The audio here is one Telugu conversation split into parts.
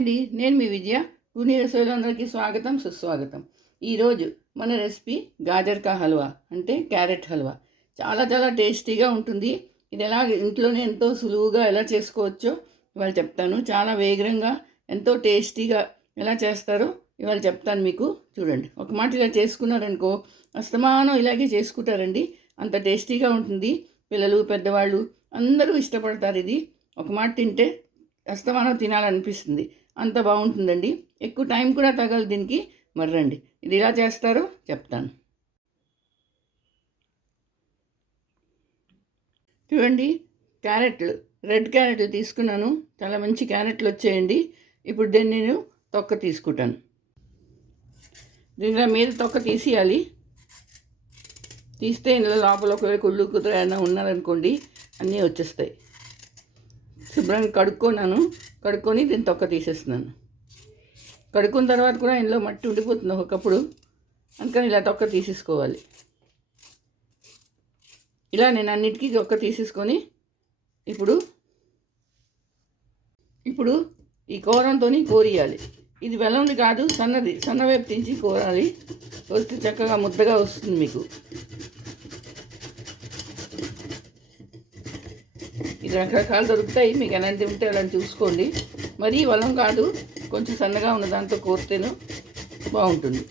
అండి, నేను మీ విజయ. పూణే రసోయిలో అందరికీ స్వాగతం, సుస్వాగతం. ఈరోజు మన రెసిపీ గాజర్ కా హల్వా అంటే క్యారెట్ హల్వా. చాలా చాలా టేస్టీగా ఉంటుంది. ఇది ఎలా ఇంట్లోనే ఎంతో సులువుగా ఎలా చేసుకోవచ్చో ఇవాళ చెప్తాను. చాలా వేగంగా ఎంతో టేస్టీగా ఎలా చేస్తారో ఇవాళ చెప్తాను మీకు. చూడండి, ఒక మాట ఇలా చేసుకున్నారనుకో అస్తమానం ఇలాగే చేసుకుంటారండి. అంత టేస్టీగా ఉంటుంది. పిల్లలు పెద్దవాళ్ళు అందరూ ఇష్టపడతారు. ఇది ఒక మాట తింటే అస్తమానం తినాలనిపిస్తుంది. అంత బాగుంటుందండి. ఎక్కువ టైం కూడా తగలదు దీనికి. మర్రండి, ఇది ఎలా చేస్తారో చెప్తాను. చూడండి, క్యారెట్లు, రెడ్ క్యారెట్లు తీసుకున్నాను. చాలా మంచి క్యారెట్లు వచ్చాయండి. ఇప్పుడు దీన్ని నేను తొక్క తీసుకుంటాను. దీనిలో మీద తొక్క తీసేయాలి. తీస్తే ఇందులో లోపల ఒకవేళ కుళ్ళు కుదురు ఏమైనా ఉన్నారనుకోండి అన్నీ వచ్చేస్తాయి. శుభ్రంగా కడుక్కొని దీన్ని తొక్క తీసేస్తున్నాను. కడుక్కున్న తర్వాత కూడా ఇందులో మట్టి ఉండిపోతుంది ఒకప్పుడు, అందుకని ఇలా తొక్క తీసేసుకోవాలి. ఇలా నేను అన్నిటికీ తొక్క తీసేసుకొని ఇప్పుడు ఈ కూరంతో కోరియాలి. ఇది వెల్లంది కాదు, సన్నవేపు తీసి కోరాలి. వస్తే చక్కగా ముద్దగా వస్తుంది మీకు. ఇది రకరకాలు దొరుకుతాయి, మీకు ఎలాంటి ఉంటే అలాంటి చూసుకోండి. మరీ వలం కాదు, కొంచెం సన్నగా ఉన్న దాంతో కోరితేనే బాగుంటుంది.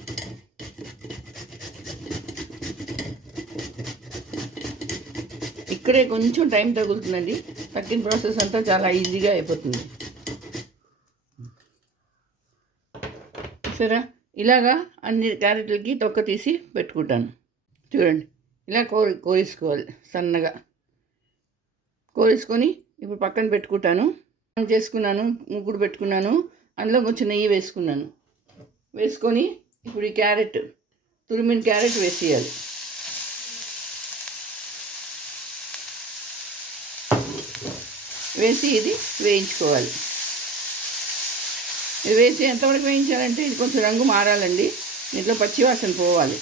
ఇక్కడే కొంచెం టైం తగులుతుందండి. తక్కిన ప్రాసెస్ అంతా చాలా ఈజీగా అయిపోతుంది. సరే, ఇలాగా అన్ని క్యారెట్లకి తొక్క తీసి పెట్టుకుంటాను. చూడండి, ఇలా కోరేసుకోవాలి. సన్నగా కోరేసుకొని ఇప్పుడు పక్కన పెట్టుకుంటాను. చేసుకున్నాను, ముగ్గురు పెట్టుకున్నాను. అందులో కొంచెం నెయ్యి వేసుకొని ఇప్పుడు ఈ తురిమిన క్యారెట్ వేసేయాలి. వేసి ఇది వేయించుకోవాలి. ఇది వేసి ఎంతవరకు వేయించాలంటే ఇది కొంచెం రంగు మారాలండి. దీంట్లో పచ్చివాసన పోవాలి.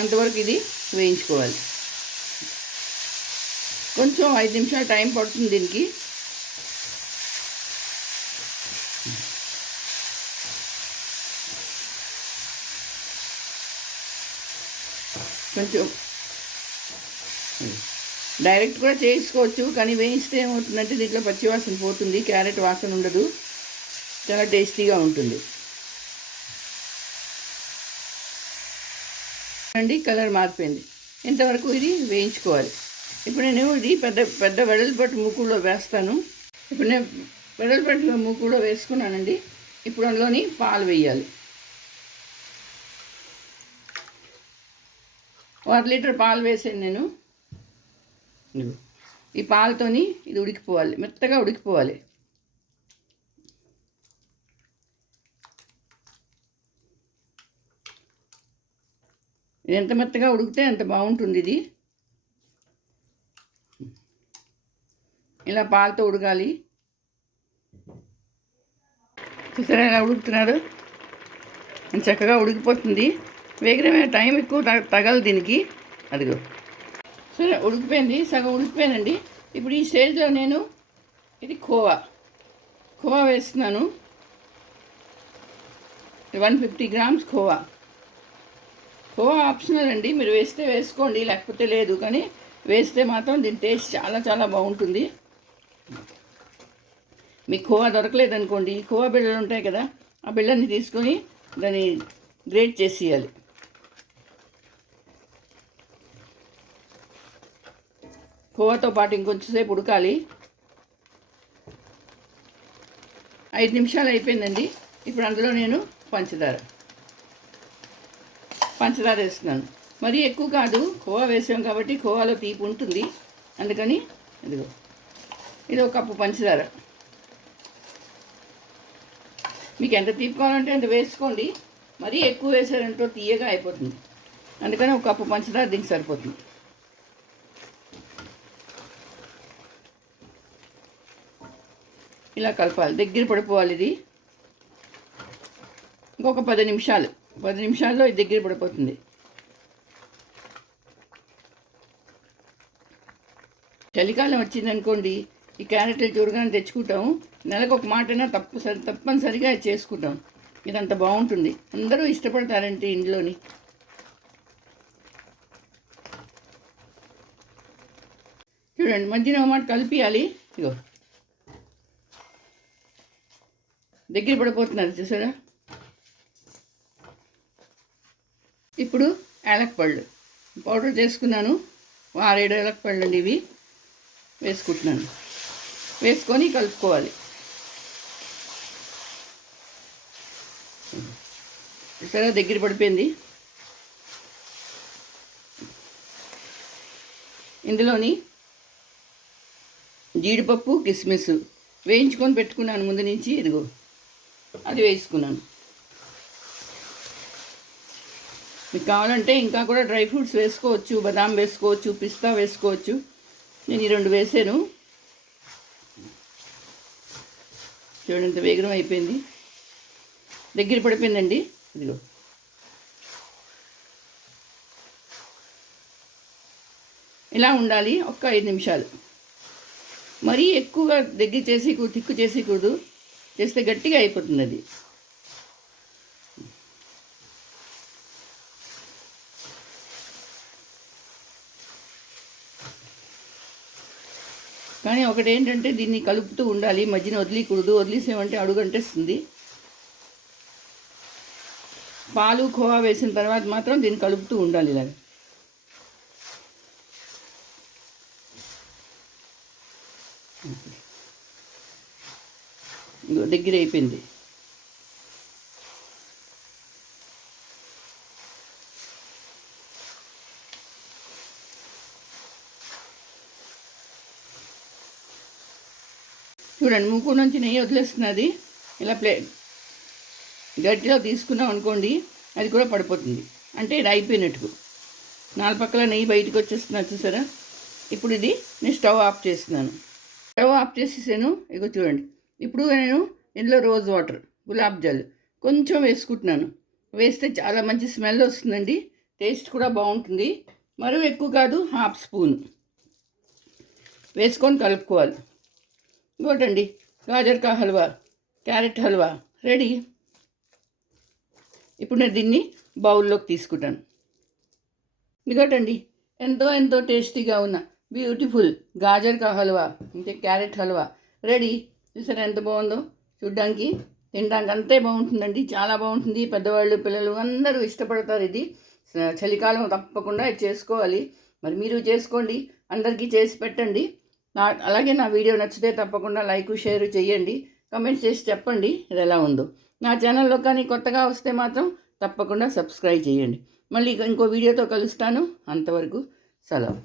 అంతవరకు ఇది వేయించుకోవాలి. కొంచెం 5 నిమిషాలు టైం పడుతుంది దీనికి. కొంచెం డైరెక్ట్ కూడా చేసుకోవచ్చు, కానీ వేయిస్తే ఏమవుతుందంటే దీంట్లో పచ్చివాసన పోతుంది, క్యారెట్ వాసన ఉండదు, చాలా టేస్టీగా ఉంటుంది. అండి, కలర్ మారిపోయింది. ఇంతవరకు ఇది వేయించుకోవాలి. ఇప్పుడు నేను ఇది పెద్ద వెడల్పాటి మూకుడులో వేస్తాను. ఇప్పుడు నేను వెడల్పాటి మూకుడులో వేసుకున్నానండి. ఇప్పుడు అందులోని పాలు వేయాలి. 1 లీటర్ పాలు వేసాను నేను. ఈ పాలతోని ఇది ఉడికిపోవాలి, మెత్తగా ఉడికిపోవాలి. ఇది ఎంత మెత్తగా ఉడికితే అంత బాగుంటుంది. ఇది ఇలా పాలతో ఉడకాలి. చూసారా ఎలా ఉడుకుతున్నాడు? చక్కగా ఉడికిపోతుంది. వేగమే, టైం ఎక్కువ తగలదు దీనికి. అదిగో సరే, ఉడికిపోయింది, సగం ఉడికిపోయానండి. ఇప్పుడు ఈ స్టేజ్లో నేను ఇది ఖోవా వేస్తున్నాను. 150 గ్రామ్స్ ఖోవా ఆప్షనల్ అండి. మీరు వేస్తే వేసుకోండి, లేకపోతే లేదు. కానీ వేస్తే మాత్రం దీని టేస్ట్ చాలా చాలా బాగుంటుంది. మీకు ఖోవా దొరకలేదనుకోండి, ఖోవా బిళ్ళలు ఉంటాయి కదా, ఆ బిళ్ళని తీసుకొని దాన్ని గ్రేట్ చేసేయాలి. ఖోవాతో పాటు ఇంకొంచెంసేపు ఉడకాలి. 5 నిమిషాలు అయిపోయిందండి. ఇప్పుడు అందులో నేను పంచదార వేస్తున్నాను. మరీ ఎక్కువ కాదు, ఖోవా వేసాం కాబట్టి ఖోవాలో తీపి ఉంటుంది. అందుకని ఇదిగో ఇది 1 కప్పు పంచదార. మీకు ఎంత తీపి కావాలంటే అంత వేసుకోండి. మరీ ఎక్కువ వేసారంటో తీయగా అయిపోతుంది. అందుకని 1 కప్పు పంచదార దీనికి సరిపోతుంది. ఇలా కలపాలి, దగ్గర పడిపోవాలి. ఇది ఇంకొక 10 నిమిషాల్లో ఇది దగ్గర పడిపోతుంది. చలికాలం వచ్చిందనుకోండి, ఈ క్యారెట్లు చూడగానే తెచ్చుకుంటాము. నెలకు ఒక మాటైనా తప్పనిసరిగా చేసుకుంటాం. ఇదంత బాగుంటుంది, అందరూ ఇష్టపడతారంటే ఇంట్లోని. చూడండి, మధ్యన మాట కలిపియాలి. ఇగో దగ్గర పడిపోతున్నారు చూసారా. ఇప్పుడు యాలక్కపళ్ళు పౌడర్ చేసుకున్నాను. 6-7 యాలక్కపళ్ళు అండి ఇవి వేసుకుంటున్నాను. వేసుకొని కలుపుకోవాలి. చూసారా దగ్గర పడిపోయింది. ఇందులోని జీడిపప్పు, కిస్మిస్ వేయించుకొని పెట్టుకున్నాను ముందు నుంచి. ఇదిగో అది వేసుకున్నాను. మీకు కావాలంటే ఇంకా కూడా డ్రై ఫ్రూట్స్ వేసుకోవచ్చు. బాదాం వేసుకోవచ్చు, పిస్తా వేసుకోవచ్చు. నేను ఈ 2 వేసాను. చూడండి ఎంత వేగం అయిపోయింది, దగ్గర పడిపోయిందండి. ఇదిగో ఇలా ఉండాలి. ఒక్క 5 నిమిషాలు. మరీ ఎక్కువగా దగ్గర చేసి తిక్కు చేసేకూడదు, చేస్తే గట్టిగా అయిపోతుంది అది. కానీ ఒకటి ఏంటంటే దీన్ని కలుపుతూ ఉండాలి, మధ్యన వదిలేకూడదు. వదిలేసేమంటే అడుగంటేస్తుంది. పాలు, ఖోవా వేసిన తర్వాత మాత్రం దీన్ని కలుపుతూ ఉండాలి. ఇలాగ దగ్గర అయిపోయింది. చూడండి, ముక్కు నుంచి నెయ్యి వదిలేస్తున్నది. ఇలా గట్టిలో తీసుకున్నాం అనుకోండి, అది కూడా పడిపోతుంది. అంటే ఇది అయిపోయినట్టు. 4 పక్కల నెయ్యి బయటకు వచ్చేస్తున్నారు చూసారా. ఇప్పుడు ఇది నేను స్టవ్ ఆఫ్ చేస్తున్నాను. స్టవ్ ఆఫ్ చేసేసాను. ఇగో చూడండి, ఇప్పుడు నేను ఇందులో రోజ్ వాటర్, గులాబ్ జల్ కొంచెం వేసుకుంటున్నాను. వేస్తే చాలా మంచి స్మెల్ వస్తుందండి. టేస్ట్ కూడా బాగుంటుంది. మరీ ఎక్కువ కాదు, 1/2 స్పూన్ వేసుకొని కలుపుకోవాలి. ఇంకోటండి, గాజర్ కా హల్వా, క్యారెట్ హల్వా రెడీ. ఇప్పుడు నేను దీన్ని బౌల్లోకి తీసుకుంటాను. ఇంకోటండి, ఎంతో టేస్టీగా ఉన్న బ్యూటిఫుల్ గాజర్ కా హల్వా అంటే క్యారెట్ హల్వా రెడీ. చూసారా ఎంత బాగుందో. చూడ్డానికి, తినడానికి అంతే బాగుంటుందండి. చాలా బాగుంటుంది. పెద్దవాళ్ళు, పిల్లలు అందరూ ఇష్టపడతారు. ఇది చలికాలం తప్పకుండా ఇది చేసుకోవాలి. మరి మీరు చేసుకోండి, అందరికీ చేసి పెట్టండి. అలాగే నా వీడియో నచ్చితే తప్పకుండా లైక్, షేర్ చేయండి. కమెంట్స్ చేసి చెప్పండి ఇది ఎలా ఉందో. నా ఛానల్లో కానీ కొత్తగా వస్తే మాత్రం తప్పకుండా సబ్స్క్రైబ్ చేయండి. మళ్ళీ ఇంకో వీడియోతో కలుస్తాను. అంతవరకు సెలవు.